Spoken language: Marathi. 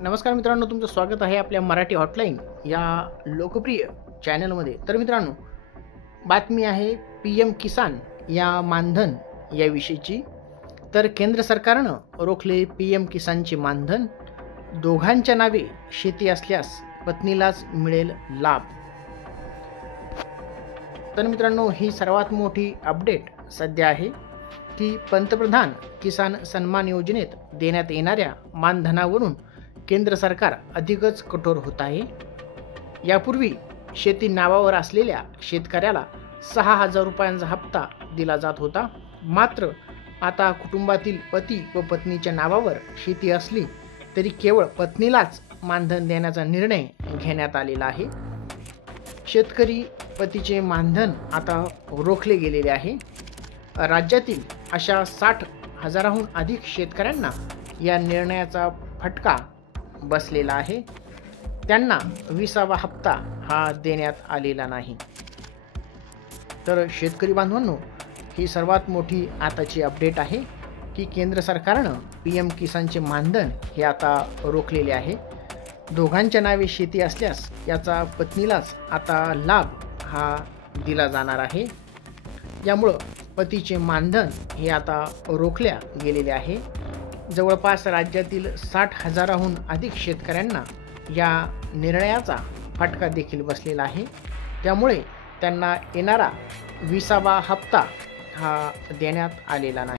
नमस्कार मित्रांनो, तुमचं स्वागत आहे आपल्या मराठी हॉटलाईन या लोकप्रिय चॅनलमध्ये. तर मित्रांनो, बातमी आहे PM किसान या मानधन याविषयीची. तर केंद्र सरकारनं रोखले PM किसानचे मानधन. दोघांच्या नावे शेती असल्यास पत्नीलाच मिळेल लाभ. तर मित्रांनो, ही सर्वात मोठी अपडेट सध्या आहे की पंतप्रधान किसान सन्मान योजनेत देण्यात येणाऱ्या मानधनावरून केंद्र सरकार अधिकच कठोर होत आहे. यापूर्वी शेती नावावर असलेल्या शेतकऱ्याला 6,000 रुपयांचा हप्ता दिला जात होता. मात्र आता कुटुंबातील पती व पत्नीच्या नावावर शेती असली तरी केवळ पत्नीलाच मानधन देण्याचा निर्णय घेण्यात आलेला आहे. शेतकरी पतीचे मानधन आता रोखले गेलेले आहे. राज्यातील अशा 60,000हून अधिक शेतकऱ्यांना या निर्णयाचा फटका बसलेला आहे. त्यांना 20वा हप्ता हा देण्यात आलेला नाही. तर शेतकरी बांधवांनो, ही सर्वात मोठी आताची अपडेट आहे की केंद्र सरकारनं PM किसानचे मानधन हे आता रोखलेले आहे. दोघांच्या नावे शेती असल्यास याचा पत्नीलाच आता लाभ हा दिला जाणार आहे. यामुळं पतीचे मानधन हे आता रोखल्या गेलेले आहे. जवळपास राज्यातील 60,000हून अधिक शेतकऱ्यांना या निर्णयाचा फटका देखील बसलेला आहे. त्यामुळे त्यांना येणारा 20वा हप्ता हा देण्यात आलेला नाही.